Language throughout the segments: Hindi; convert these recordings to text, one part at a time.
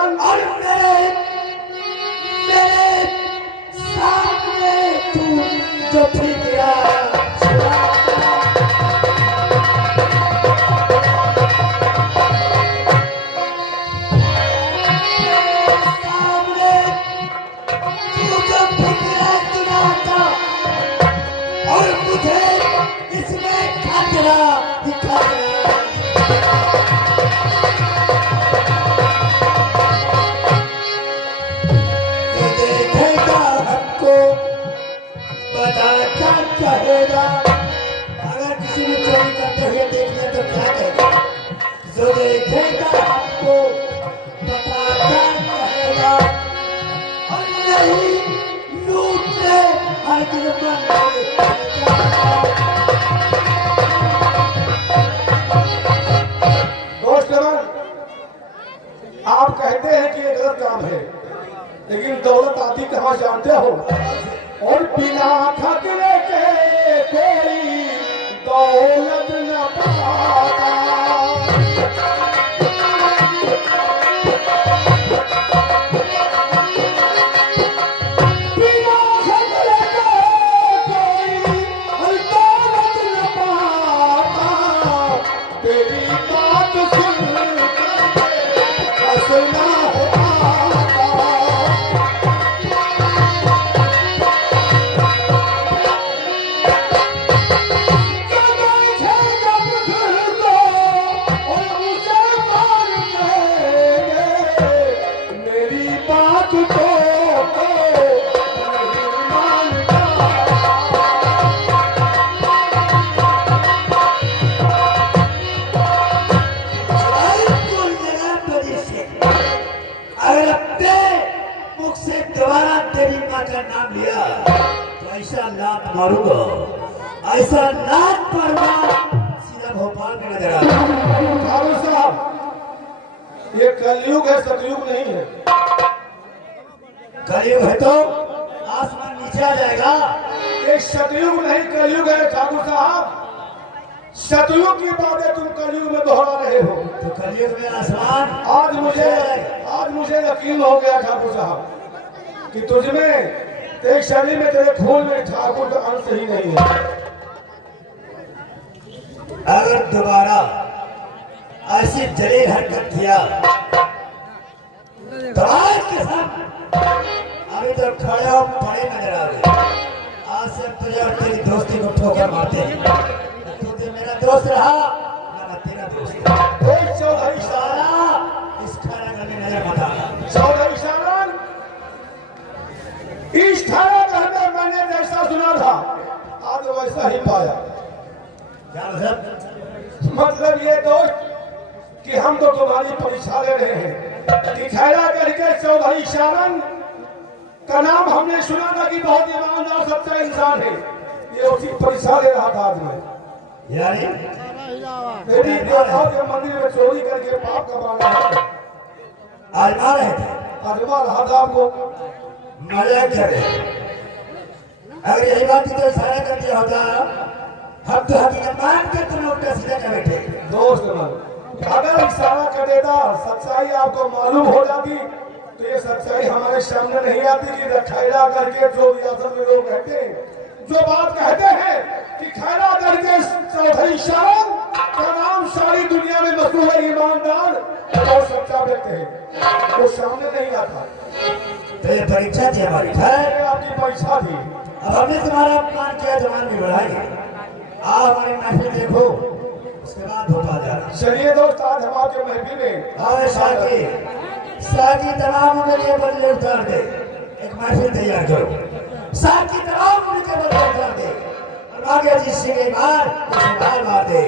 दुश्मन और मेरे सामने तू जो ठीक गया और मुझे इसमें खतरा दिखा तो देखेगा हमको बता क्या कहेगा। अगर किसी ने चोरी करते हुए देख लिया तो क्या कहेगा। जो देखेगा हमको बता क्या कहेगा। और नहीं लूटने हर दिन आप कहते हैं कि ये गलत काम है, लेकिन दौलत आती कहाँ जानते हो? और बिना खतरे के कोई दौलत न पाता। बिना खतरे के कोई दौलत न पाता। तेरी बात सुन हंसना है आता। मेरी बात तो अगर अपने मुख से दोबारा तेरी माँ का नाम लिया तो ऐसा लात मारूंगा, ऐसा लात मारूंगा सीधा भोपाल में नजर आएगा। ठाकुर साहब, ये कलयुग है, सतयुग नहीं है। कलयुग है तो आसमान नीचे आ जाएगा। ये सतयुग नहीं कलयुग है ठाकुर साहब। सतयुग की बातें तुम कलयुग में दोहरा रहे हो। तो कलयुग में आसमान आज मुझे यकीन हो गया ठाकुर साहब कि तुझमें तेरे शरीर में, तेरे खून में ठाकुर का अंश ही नहीं है। अगर दोबारा ऐसी जलील हरकत किया तो आज के साथ अभी तो खड़े हो पड़े नजर आ रहे। आज से तुझे और तेरी दोस्ती को ठोकर मारते हैं। तू तो मेरा दोस्त रहा ना तेरा दोस्त। एक चौधरी सारा इस खाना करने नजर मत आना। चौधरी सालन, इस थाना कहने मैंने जैसा सुना था आज वैसा ही पाया। क्या मतलब? मतलब ये दोस्त कि हम तो तुम्हारी परीक्षा ले रहे हैं कि खैरा करके चौधरी सालन का नाम हमने सुना था कि बहुत ईमानदार सच्चा इंसान है। ये उसी परीक्षा ले रहा था आज मैं। यानी तेरी देवताओं के मंदिर में चोरी करके पाप कमाना है। आजमा रहे थे, आजमा रहा था आपको। मजाक कर रहे। अगर यही बात तो इशारा कर दिया होता हम तो हकीकत मान कर तुम लोग का सीधा कर बैठे। दोस्त मन, अगर इशारा कर देता, सच्चाई आपको मालूम हो जाती तो ये सच्चाई हमारे सामने नहीं आती कि खैरा करके जो रियासत में लोग कहते हैं, जो बात कहते हैं कि खैरा करके चौधरी सालन का नाम सारी दुनिया में मशहूर है, ईमानदार और सच्चा व्यक्ति है, वो सामने नहीं आता। तो ये परीक्षा थी हमारी। ये आपकी परीक्षा थी। अब हमने तुम्हारा अपमान किया, जवान भी बढ़ाएंगे। आओ हमारे महफिल देखो, उसके बाद होता जाना। चलिए दोस्त, आज हम आपके महफिल में और साकी तमाम उनके बदले उतार दे। एक महफिल तैयार करो, साकी तमाम उनके बदले उतार दे और आगे जिससे के मार दे।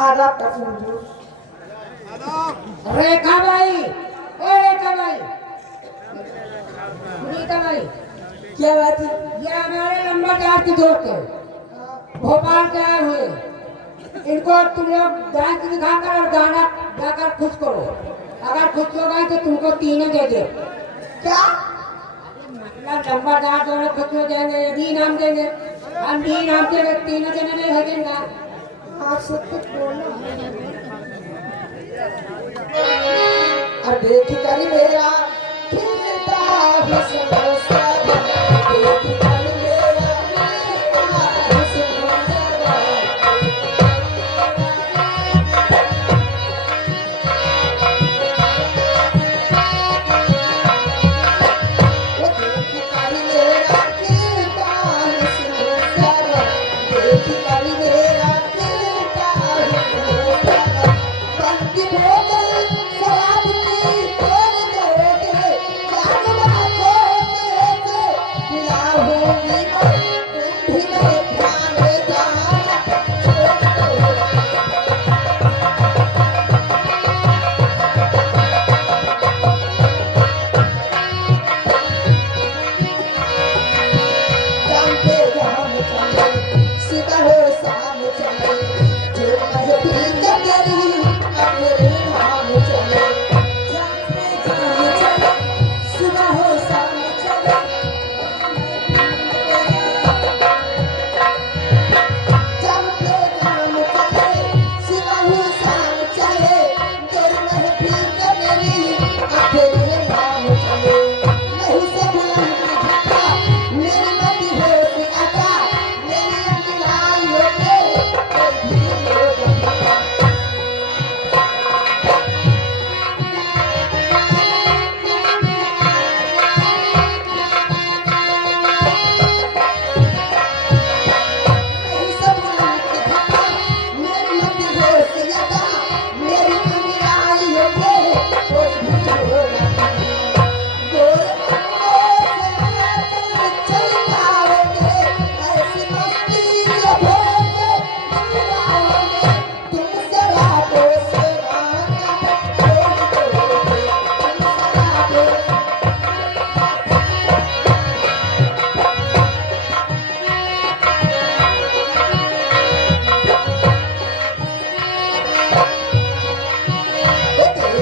आदाब करती हूँ। रेखा भाई, ओ रेखा भाई, सुनीता भाई, क्या बात है? ये हमारे लंबादार की दोस्त है, भोपाल से आए हुए। इनको तुम लोग डांस दिखाकर और गाना गाकर खुश करो। अगर खुश हो गए तो तुमको तीनों दे दे। क्या? मतलब लंबादार दोनों खुश हो जाएंगे, ये भी इनाम देंगे। हम भी इनाम देंगे, तीनों जने नहीं भेजेंगे। हाँ सब कुछ बोलो। और देख कर मेरा खिलता हुस्न सारा, देख कर मेरा खिलता हुस्न सारा। वो देख कर मेरा खिलता हुस्न सारा, देख कर मेरा खिलता हुस्न सारा। बंदी बोतल शराब की खोल दोगे, जान बातों से पिलाऊंगी मैं, तुम भी मेरे ध्यान जाना छोड़ दो। जानते जहाँ में चले, सुबह हो शाम चले, जो कहे भी करी, अपने नाम चले। जानते जहाँ में चले, सुबह हो शाम चले, जानते जहाँ में चले, सुबह हो शाम चले, जो कहे भी करी, अपने नाम चले। नहीं से बुलंद घटा, मेरी मति हो सी अदा, मेरी अंगड़ाई होके कोई भी लोग घटा। नहीं से बुलंद घटा, मेरी मति हो सी अदा, मेरी अंगड़ाई होके कोई भी लोग घटा। गोर चल पाओगे, ऐसी मस्ती भोगे दिलाओगे, तुम शराबों से राना छोड़ दोगे, तुम शराबों।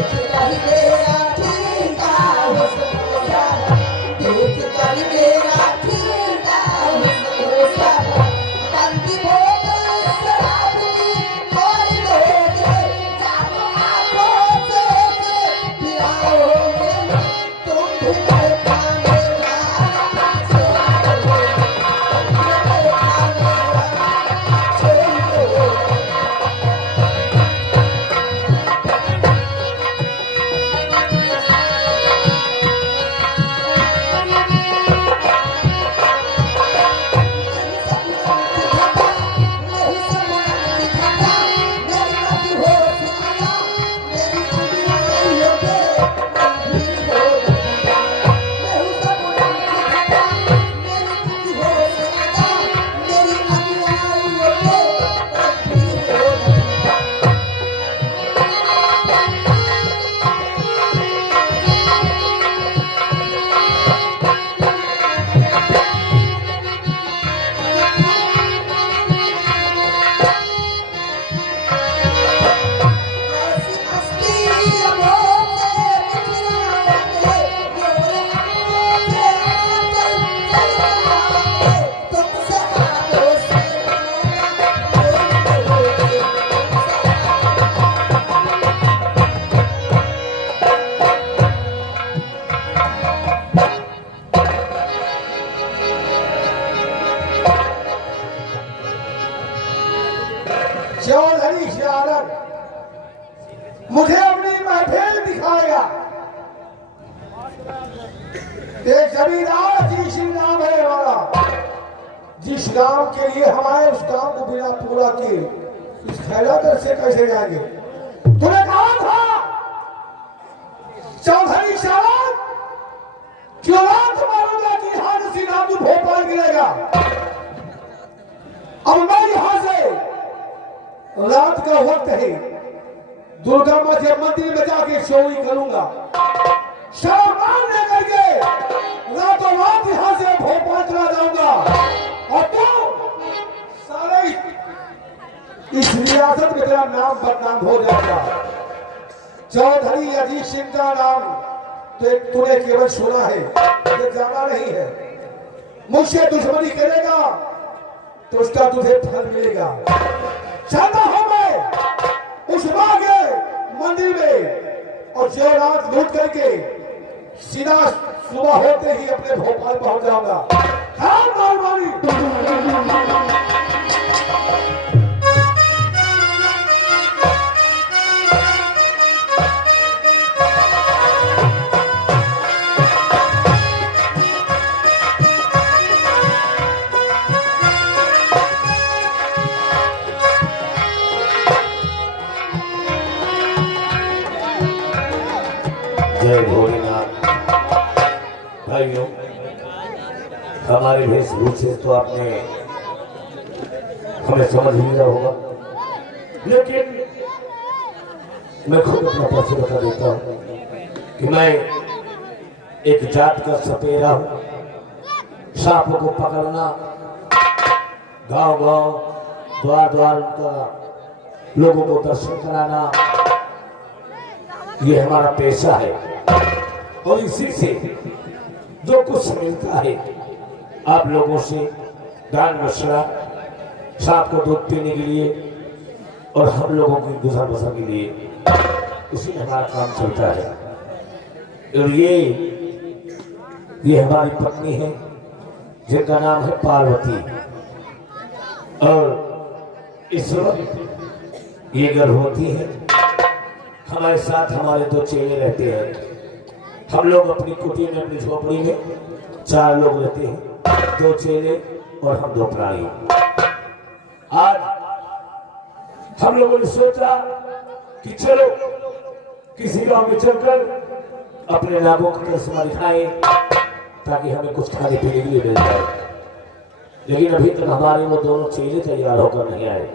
देख कर मेरा खिलता हुस्न सारा, देख कर मेरा खिलता हुस्न सारा। बंदी बोतल शराब की खोल दोगे, जानो आंखों से पिलाओगे, तुम भी मेरे खाने वाला छोड़ दो, मेरे खाने वाला छोड़ दो। चौधरी शारद मुझे अपनी महफिल दिखाएगा। एक जमींदार जी श्री नाम है हमारा, जिस गांव के लिए हमारे उस गांव को बिना पूरा किए इस खैरादर से कैसे जाएंगे? तूने कहा था चौधरी शारद क्यों बात मारूंगा कि यहाँ से सीधा तू भोपाल गिरेगा। अब मैं यहाँ से रात का वक्त है, दुर्गा माँ के मंदिर में जाके चोरी करूंगा। शाम लेकर के रातों रात यहाँ से भोपाल चला जाऊंगा और तू सारे इस रियासत में तेरा नाम बदनाम हो जाएगा। चौधरी अजीत सिंह का नाम तो तूने केवल सुना है, ये जाना नहीं है। मुझसे दुश्मनी करेगा तो उसका तुझे फल मिलेगा। चाहता हूं मैं उस मां के मंदिर में और जो रात लूट करके सीधा सुबह होते ही अपने भोपाल पहुंच जाऊंगा। हाँ जय भोलेनाथ। भाइयों, हमारे वेशभूषे तो आपने हमें समझ ही लिया होगा, लेकिन मैं खुद अपना परिचय बता देता हूँ कि मैं एक जात का सपेरा हूँ। सांपों को पकड़ना, गांव गांव द्वार द्वार उनका लोगों को दर्शन कराना, ये हमारा पेशा है। और इसी से जो कुछ मिलता है आप लोगों से, दान मशरा, सांप को दूध पीने के लिए और हम लोगों की गुजर बसर के लिए, उसी में हमारा काम चलता है। और ये हमारी पत्नी है जिनका नाम है पार्वती, और इस वक्त ये गर्भवती है। हमारे साथ हमारे 2 चेले रहते हैं। हम लोग अपनी कुटी में, अपनी झोपड़ी में 4 लोग रहते हैं, 2 चेले और हम 2 प्राणी। आज हम लोगों ने सोचा कि चलो किसी गांव में चलकर अपने नागों का करिश्मा दिखाएं ताकि हमें कुछ खाने पीने के लिए मिल जाए। लेकिन अभी तक हमारे वो दोनों चेले तैयार होकर नहीं आए।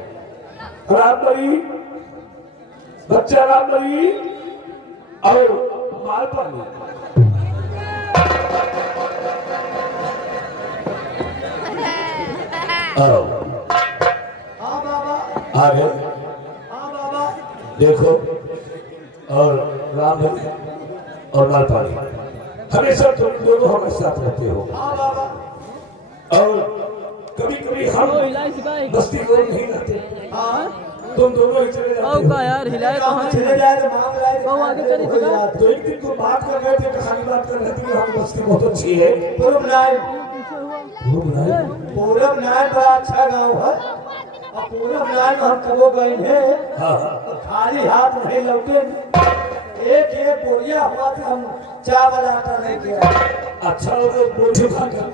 राम बली, बच्चा राम बली और माल पानी। हाँ बाबा, आ गए। हाँ बाबा। देखो, और राम बली और माल पानी हमेशा तुम दोनों हमारे साथ रहते हो। हाँ बाबा। और कभी कभी हम बस्ती को नहीं रहते। हाँ, तुम दोनों ही चले जाते हो। यार हिलाए कहाँ चले जाए तो मांग लाए तो आगे चली चला। तो एक दिन तुम बात कर रहे थे, कहानी बात कर रहे थे कि हम बस्ती बहुत अच्छी है। पूरब नारायण, घूम रहे हैं। पूरब नारायण बड़ा अच्छा गांव है। और पूरब नारायण हम कबो गए हैं, हाँ, तो खाली हाथ नहीं लौटे। एक बोरिया हुआ था, हम चावल आटा नहीं किया। अच्छा वो बोझ भागा।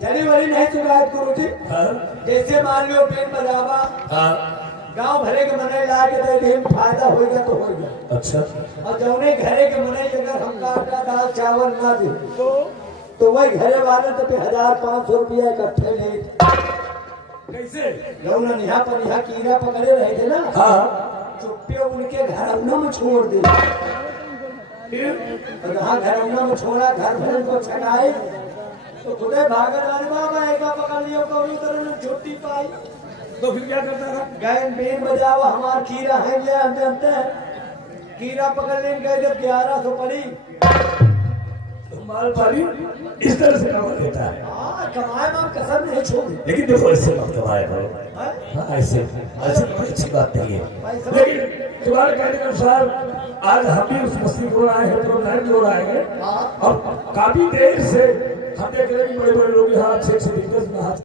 जड़ी वड़ी नहीं चुकाए गुरु जी। हाँ, जैसे मान लो पेट बजावा, हाँ, गांव भरे के मने ला के दे दे, फायदा होगा तो होगा। अच्छा, और जौने घरे के मने अगर हम आटा दाल चावल ना दे तो वही घरे वाले तो 1500 रुपया इकट्ठे ले। कैसे? जौन यहाँ पर यहाँ कीड़ा पकड़े रहे थे ना, हाँ, चुप्पे उनके घरौना में छोड़ दे। और जहाँ घरौना में छोड़ा, घर भर को छटाए तो खुदे भागल वाले बाबा एक पकड़ लियो, कौन तरह छुट्टी पाई। तो फिर क्या करता था? गए बीन बजावा, हमार कीड़ा है ले, हम जानते हैं कीड़ा पकड़ लेने गए जब 1100 पड़ी। तो माल पानी इस तरह से कमा लेता है। हाँ, कमाए में कसम नहीं छोड़ी। लेकिन देखो ऐसे मत कमाए करो। हाँ? हाँ, ऐसे कोई अच्छी बात नहीं है। लेकिन तुम्हारे कहने के अनुसार आज हम भी उस बस्ती को आए हैं, तो लाइन जोड़ आए हैं। और काफी देर से हम देख रहे हैं बड़े बड़े लोग यहाँ अच्छे अच्छे बिजनेस में हाथ